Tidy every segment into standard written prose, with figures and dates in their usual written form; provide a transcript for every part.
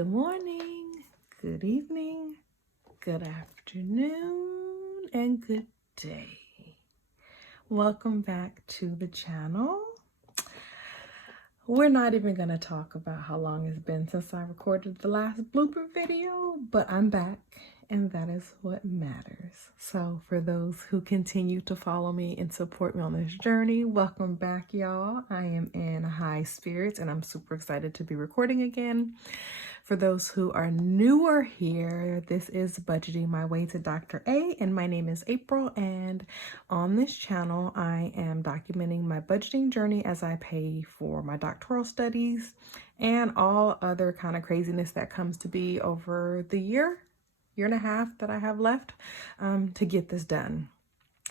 Good morning, good evening, good afternoon, and good day. Welcome back to the channel. We're not even going to talk about how long it's been since I recorded the last blooper video, but I'm back and that is what matters. So for those who continue to follow me and support me on this journey, welcome back, y'all. I am in high spirits and I'm super excited to be recording again. For those who are newer here, this is Budgeting My Way to Dr. A, and my name is April, and on this channel, I am documenting my budgeting journey as I pay for my doctoral studies and all other kind of craziness that comes to be over the year and a half that I have left to get this done.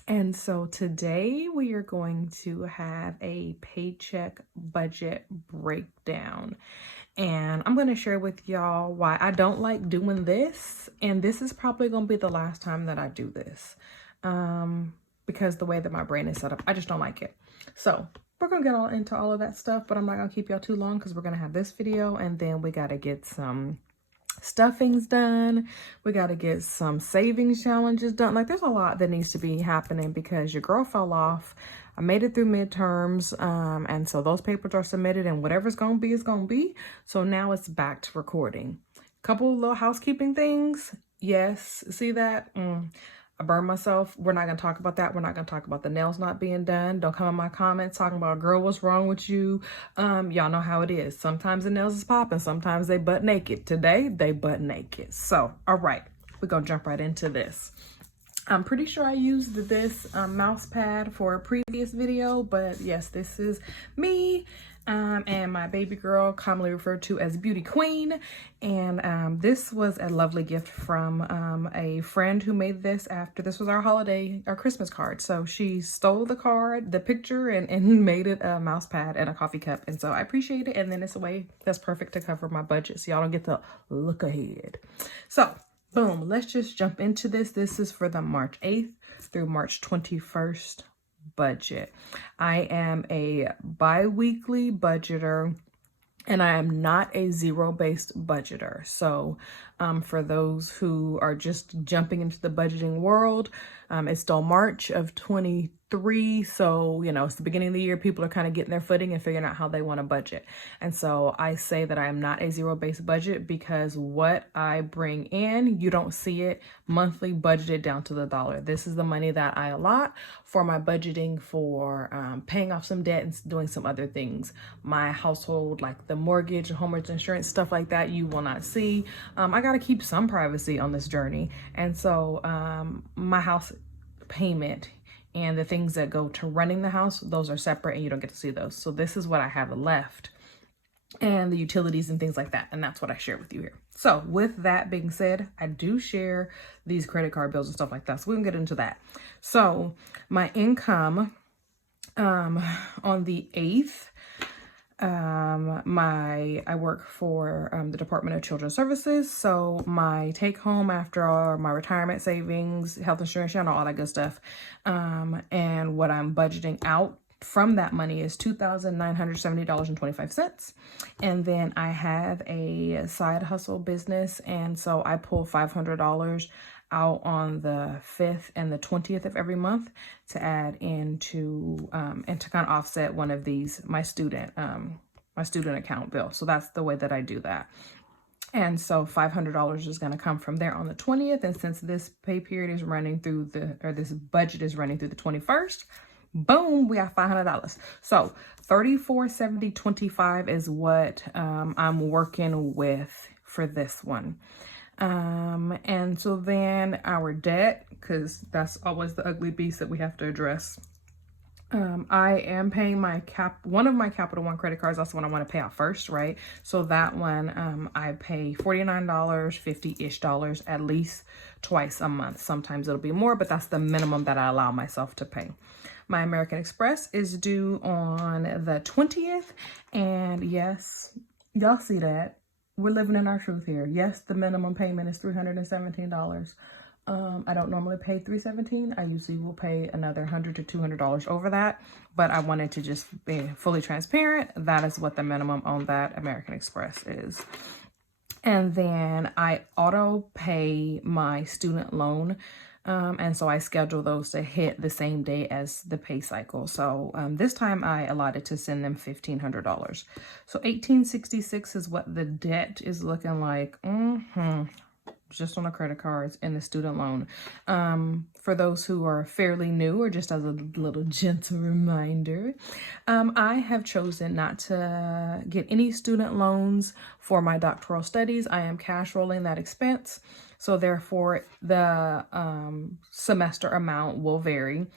And so today we are going to have a paycheck budget breakdown. And I'm going to share with y'all why I don't like doing this. And this is probably going to be the last time that I do this. Because the way that my brain is set up, I just don't like it. So we're going to get into all of that stuff, but I'm not going to keep y'all too long because we're going to have this video and then we got to get some stuffings done. We got to get some savings challenges done. Like there's a lot that needs to be happening because your girl fell off. I made it through midterms, and so those papers are submitted and whatever's going to be is going to be. So now it's back to recording. Couple little housekeeping things. Yes, see that? I burned myself. We're not going to talk about that. We're not going to talk about the nails not being done. Don't come in my comments talking about, girl, what's wrong with you? Y'all know how it is. Sometimes the nails is popping. Sometimes they butt naked. Today, they butt naked. So, all right, we're going to jump right into this. I'm pretty sure I used this mouse pad for a previous video, but yes, this is me and my baby girl, commonly referred to as Beauty Queen. And this was a lovely gift from a friend who made this after this was our Christmas card. So she stole the card, the picture, and made it a mouse pad and a coffee cup. And so I appreciate it. And then it's a way that's perfect to cover my budget so y'all don't get to look ahead. So boom, let's just jump into this. This is for the March 8th through March 21st budget. I am a bi-weekly budgeter and I am not a zero-based budgeter. So for those who are just jumping into the budgeting world, it's still March of 23. So, you know, it's the beginning of the year. People are kind of getting their footing and figuring out how they want to budget. And so I say that I am not a zero-based budget because what I bring in, you don't see it monthly budgeted down to the dollar. This is the money that I allot for my budgeting for paying off some debt and doing some other things. My household, like the mortgage, homeowners insurance, stuff like that, you will not see. I got to keep some privacy on this journey. And so my house payment and the things that go to running the house, those are separate and you don't get to see those. So this is what I have left and the utilities and things like that. And that's what I share with you here. So with that being said, I do share these credit card bills and stuff like that. So we can get into that. So my income on the 8th, I work for the Department of Children's Services. So my take home after all my retirement savings, health insurance, you know, all that good stuff. And what I'm budgeting out from that money is $2,970.25. And then I have a side hustle business. And so I pull $500 out on the 5th and the 20th of every month to add into and to kind of offset one of these, my student account bill. So that's the way that I do that. And so $500 is going to come from there on the 20th. And since this pay period is running through this budget is running through the 21st, boom, we have $500. So $34.70.25 is what I'm working with for this one. And so then our debt, because that's always the ugly beast that we have to address. I am paying one of my Capital One credit cards. That's the one I want to pay out first, right? So that one, I pay $49, $50-ish at least twice a month. Sometimes it'll be more, but that's the minimum that I allow myself to pay. My American Express is due on the 20th. And yes, y'all see that. We're living in our truth here. Yes, the minimum payment is $317. I don't normally pay $317. I usually will pay another $100 to $200 over that, but I wanted to just be fully transparent. That is what the minimum on that American Express is. And then I auto pay my student loan. And so I schedule those to hit the same day as the pay cycle. So this time I allotted to send them $1,500. So $1,866 is what the debt is looking like. Just on the credit cards and the student loan. For those who are fairly new, or just as a little gentle reminder, I have chosen not to get any student loans for my doctoral studies. I am cash rolling that expense. So therefore the semester amount will vary.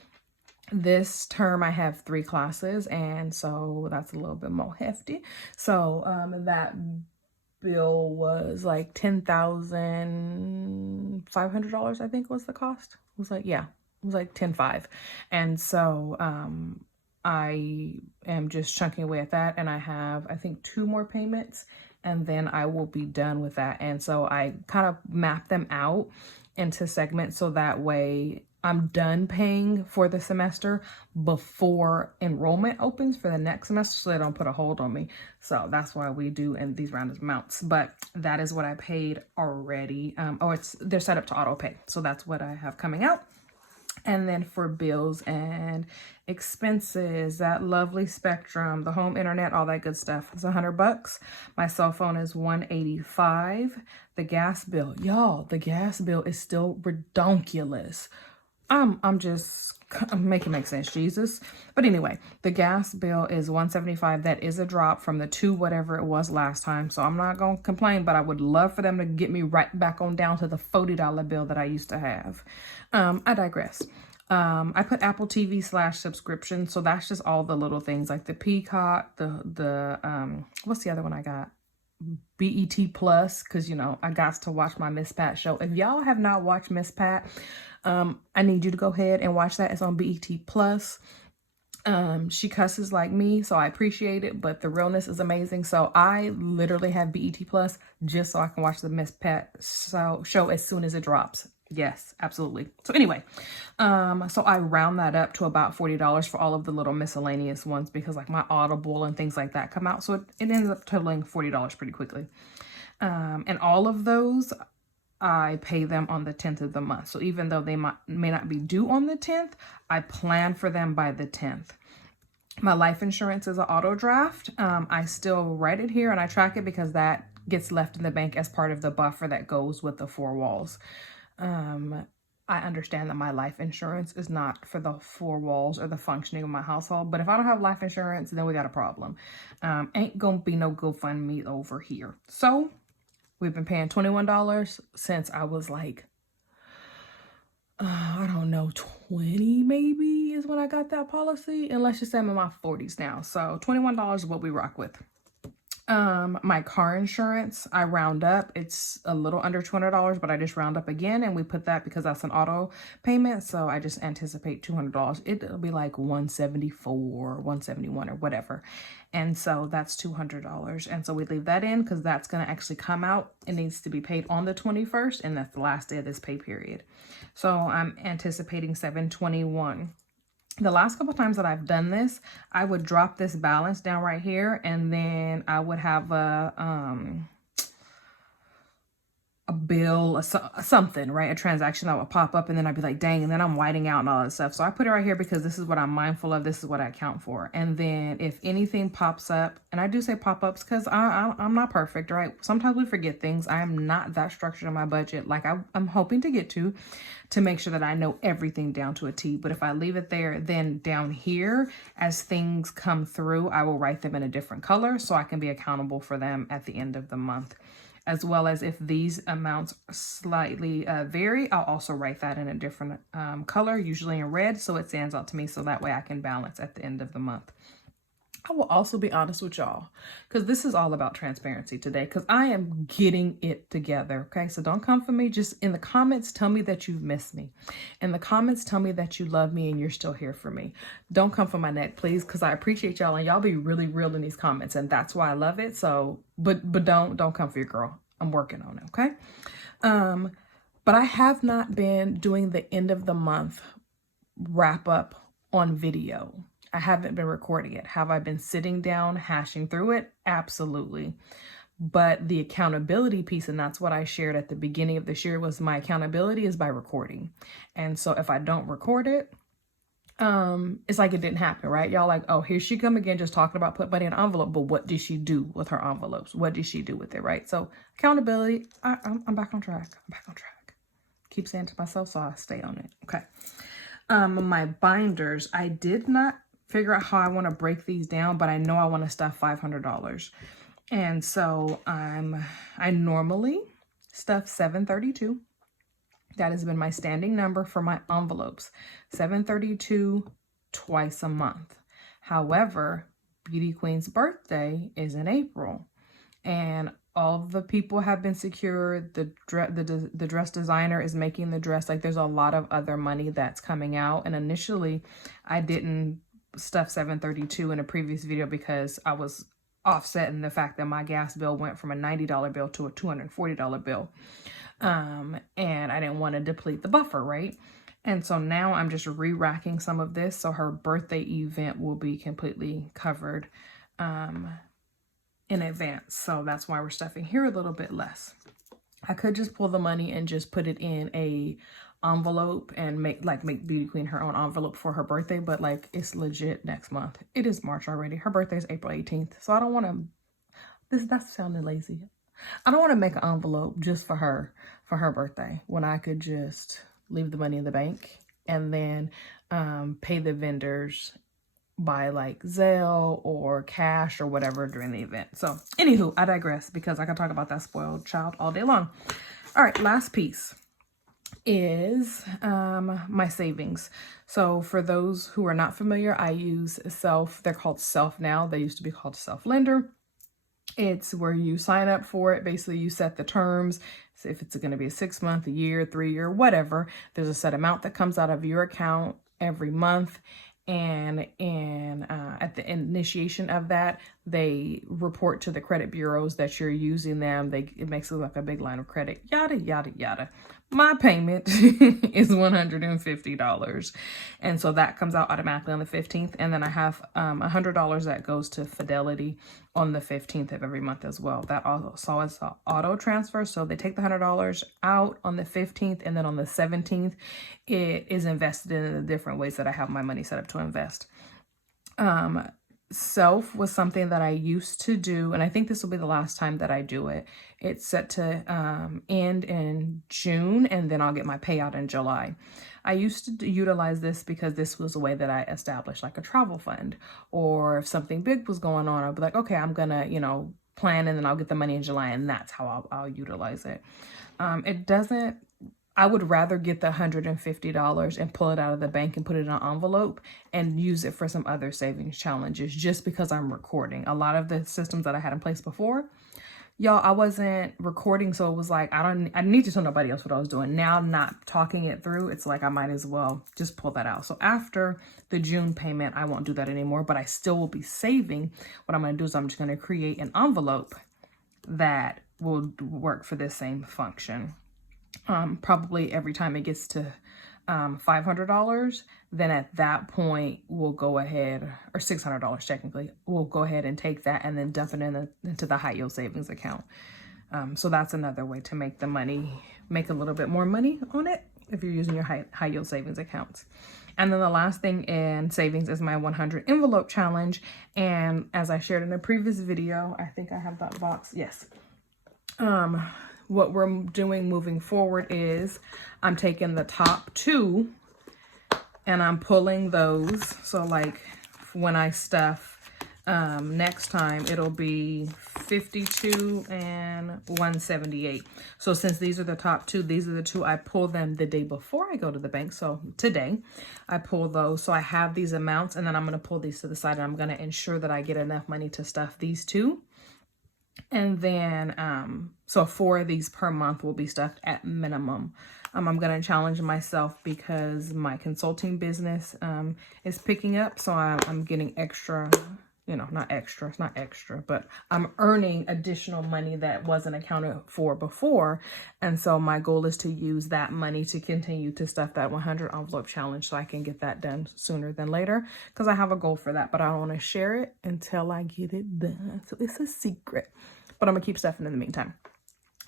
This term I have 3 classes, and so that's a little bit more hefty. So that bill was like $10,500, I think was the cost. It was like, yeah, it was like 10.5. And so I am just chunking away at that, and I have, I think, 2 more payments, and then I will be done with that. And so I kind of map them out into segments so that way I'm done paying for the semester before enrollment opens for the next semester, so they don't put a hold on me. So that's why we do in these rounded amounts. But that is what I paid already. They're set up to auto pay. So that's what I have coming out. And then for bills and expenses, that lovely Spectrum, the home internet, all that good stuff, it's $100. My cell phone is $185. The gas bill, y'all, the gas bill is still redonkulous. I'm making it make sense, Jesus. But anyway, the gas bill is $175. That is a drop from the $2 whatever it was last time. So I'm not going to complain, but I would love for them to get me right back on down to the $40 bill that I used to have. I digress. I put Apple TV / subscription. So that's just all the little things like the Peacock, what's the other one I got? BET Plus, because, you know, I got to watch my Miss Pat show. If y'all have not watched Miss Pat, I need you to go ahead and watch that. It's on BET Plus. She cusses like me, so I appreciate it, but the realness is amazing. So I literally have BET Plus just so I can watch the Miss Pat show as soon as it drops. Yes, absolutely. So anyway, so I round that up to about $40 for all of the little miscellaneous ones, because like my Audible and things like that come out. So it ends up totaling $40 pretty quickly. And all of those, I pay them on the 10th of the month. So even though they may not be due on the 10th, I plan for them by the 10th. My life insurance is an auto draft. I still write it here and I track it because that gets left in the bank as part of the buffer that goes with the 4 walls. I understand that my life insurance is not for the 4 walls or the functioning of my household, but if I don't have life insurance, then we got a problem. Ain't gonna be no GoFundMe over here. So we've been paying $21 since I was like, I don't know, 20 maybe is when I got that policy. And let's just say I'm in my 40s now. So $21 is what we rock with. My car insurance, I round up. It's a little under $200, but I just round up again. And we put that because that's an auto payment. So I just anticipate $200. It'll be like $174, $171 or whatever. And so that's $200. And so we leave that in because that's going to actually come out. It needs to be paid on the 21st. And that's the last day of this pay period. So I'm anticipating $721. The last couple times that I've done this, I would drop this balance down right here, and then I would have a bill, something, right? A transaction that would pop up, and then I'd be like, dang, and then I'm whiting out and all that stuff. So I put it right here because this is what I'm mindful of. This is what I account for. And then if anything pops up, and I do say pop-ups because I'm not perfect, right? Sometimes we forget things. I am not that structured in my budget like I'm hoping to get to make sure that I know everything down to a T. But if I leave it there, then down here, as things come through, I will write them in a different color so I can be accountable for them at the end of the month. As well as if these amounts slightly vary, I'll also write that in a different color, usually in red, so it stands out to me, so that way I can balance at the end of the month. I will also be honest with y'all, because this is all about transparency today, because I am getting it together, okay? So don't come for me. Just in the comments, tell me that you've missed me. In the comments, tell me that you love me and you're still here for me. Don't come for my neck, please, because I appreciate y'all, and y'all be really real in these comments, and that's why I love it. So, but don't come for your girl. I'm working on it, okay? But I have not been doing the end of the month wrap up on video. I haven't been recording it. Have I been sitting down, hashing through it? Absolutely. But the accountability piece, and that's what I shared at the beginning of this year, was my accountability is by recording. And so if I don't record it, it's like it didn't happen, right? Y'all like, oh, here she come again, just talking about put money in an envelope, but what did she do with her envelopes? What did she do with it, right? So accountability, I'm back on track. I'm back on track. Keep saying to myself, so I'll stay on it. Okay. My binders, I did not figure out how I want to break these down, but I know I want to stuff $500. And so I normally stuff 732. That has been my standing number for my envelopes. 732 twice a month. However, Beauty Queen's birthday is in April, and all the people have been secured. The dress designer is making the dress. Like, there's a lot of other money that's coming out. And initially, I didn't stuff 732 in a previous video because I was offsetting the fact that my gas bill went from a $90 bill to a $240 bill. And I didn't want to deplete the buffer, right? And so now I'm just re-racking some of this, so her birthday event will be completely covered in advance. So that's why we're stuffing here a little bit less. I could just pull the money and just put it in a envelope and make Beauty Queen her own envelope for her birthday, but like, it's legit next month. It is March already. Her birthday is April 18th. So I don't want to, that's sounding lazy. I don't want to make an envelope just for her birthday when I could just leave the money in the bank and then pay the vendors by like Zelle or cash or whatever during the event. So anywho, I digress because I can talk about that spoiled child all day long. All right, last piece is my savings. So for those who are not familiar, I use they're called Self now. They used to be called Self Lender. It's where you sign up for it. Basically, you set the terms. So if it's going to be a 6 month, a year, 3 year, whatever, there's a set amount that comes out of your account every month. And at the initiation of that, they report to the credit bureaus that you're using them. It makes it like a big line of credit, yada, yada, yada. My payment is $150. And so that comes out automatically on the 15th. And then I have $100 that goes to Fidelity on the 15th of every month as well. That also is auto transfer. So they take the $100 out on the 15th, and then on the 17th, it is invested in the different ways that I have my money set up to invest. Self was something that I used to do, and I think this will be the last time that I do it. It's set to end in June, and then I'll get my payout in July. I used to utilize this because this was a way that I established like a travel fund, or if something big was going on, I'd be like, okay, I'm gonna, plan, and then I'll get the money in July, and that's how I'll utilize it. I would rather get the $150 and pull it out of the bank and put it in an envelope and use it for some other savings challenges, just because I'm recording. A lot of the systems that I had in place before, y'all, I wasn't recording, so it was like, I didn't need to tell nobody else what I was doing. Now, not talking it through, it's like I might as well just pull that out. So after the June payment, I won't do that anymore, but I still will be saving. What I'm going to do is I'm just going to create an envelope that will work for this same function. Probably every time it gets to $500, then at that point we'll go ahead, or $600 technically, we'll go ahead and take that and then dump it into the high yield savings account. So that's another way to make a little bit more money on it if you're using your high yield savings accounts. And then the last thing in savings is my 100 envelope challenge. And as I shared in a previous video, I think I have that box. Yes. What we're doing moving forward is I'm taking the top 2 and I'm pulling those. So like when I stuff next time, it'll be 52 and 178. So since these are the top 2, these are the 2, I pull them the day before I go to the bank. So today I pull those. So I have these amounts, and then I'm going to pull these to the side, and I'm going to ensure that I get enough money to stuff these 2. And then, so 4 of these per month will be stuffed at minimum. I'm going to challenge myself because my consulting business is picking up. So I'm getting extra, not extra, it's not extra, but I'm earning additional money that wasn't accounted for before. And so my goal is to use that money to continue to stuff that 100 envelope challenge so I can get that done sooner than later, because I have a goal for that, but I don't want to share it until I get it done. So it's a secret. but I'm gonna keep stuffing in the meantime.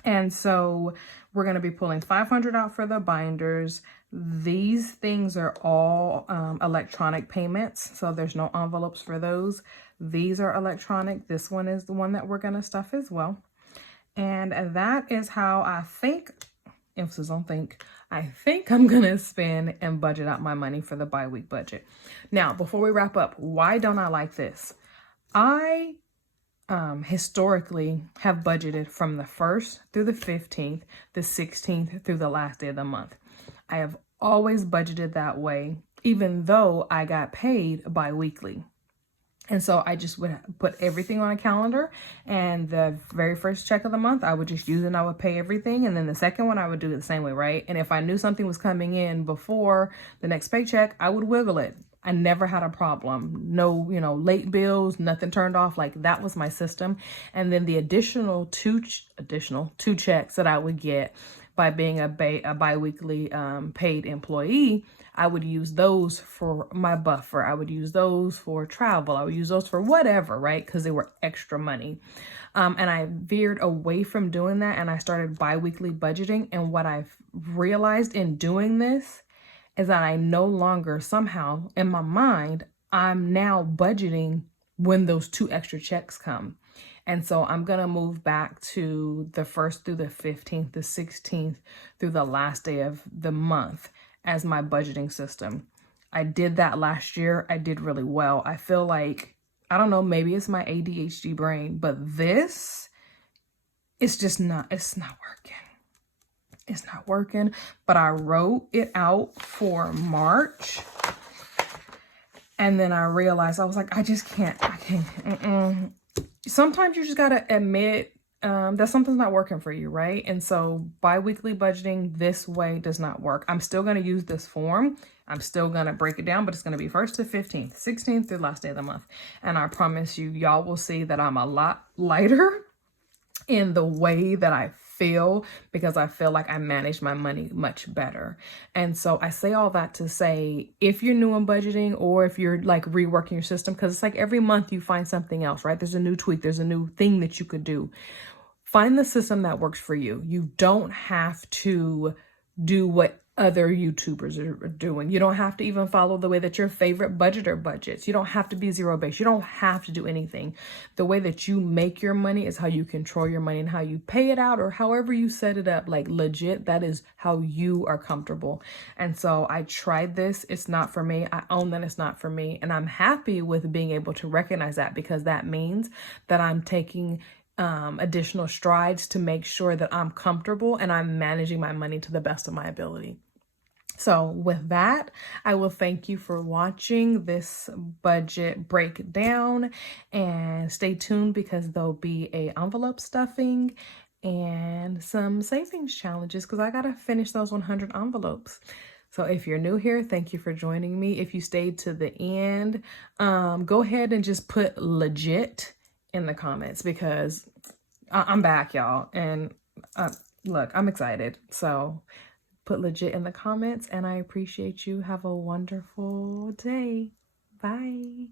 And so we're going to be pulling $500 out for the binders. These things are all electronic payments, so there's no envelopes for those. These are electronic. This one is the one that we're going to stuff as well. And that is how I think, emphasis on think, I think I'm going to spend and budget out my money for the bi-week budget. Now, before we wrap up, why don't I like this? I historically have budgeted from the 1st through the 15th, the 16th through the last day of the month. I have always budgeted that way, even though I got paid bi-weekly. And so I just would put everything on a calendar, and the very first check of the month, I would just use it and I would pay everything. And then the second one, I would do it the same way, right? And if I knew something was coming in before the next paycheck, I would wiggle it. I never had a problem. No, late bills, nothing turned off. Like, that was my system. And then the additional two checks that I would get by being a bi-weekly paid employee, I would use those for my buffer. I would use those for travel. I would use those for whatever, right? Because they were extra money. And I veered away from doing that, and I started bi-weekly budgeting. And what I've realized in doing this is that I no longer, somehow in my mind, I'm now budgeting when those 2 extra checks come. And so I'm going to move back to the 1st through the 15th, the 16th through the last day of the month as my budgeting system. I did that last year. I did really well. I feel like, I don't know, maybe it's my ADHD brain, but this, it's not working. It's not working, but I wrote it out for March. And then I realized, I was like, I can't. Sometimes you just got to admit that something's not working for you, right? And so bi-weekly budgeting this way does not work. I'm still going to use this form. I'm still going to break it down, but it's going to be 1st to 15th, 16th through last day of the month. And I promise you, y'all will see that I'm a lot lighter in the way that I feel, because I feel like I manage my money much better. And so I say all that to say, if you're new in budgeting, or if you're like reworking your system, because it's like every month you find something else, right? There's a new tweak, there's a new thing that you could do. Find the system that works for you. You don't have to do what other YouTubers are doing. You don't have to even follow the way that your favorite budgeter budgets. You don't have to be zero-based. You don't have to do anything. The way that you make your money is how you control your money, and how you pay it out, or however you set it up, like legit, that is how you are comfortable. And so I tried this. It's not for me. I own that it's not for me. And I'm happy with being able to recognize that, because that means that I'm taking additional strides to make sure that I'm comfortable and I'm managing my money to the best of my ability. So with that, I will thank you for watching this budget breakdown, and stay tuned, because there'll be a envelope stuffing and some savings challenges, because I got to finish those 100 envelopes. So if you're new here, thank you for joining me. If you stayed to the end, go ahead and just put legit in the comments, because I'm back, y'all. And look, I'm excited. So put legit in the comments, and I appreciate you. Have a wonderful day. Bye.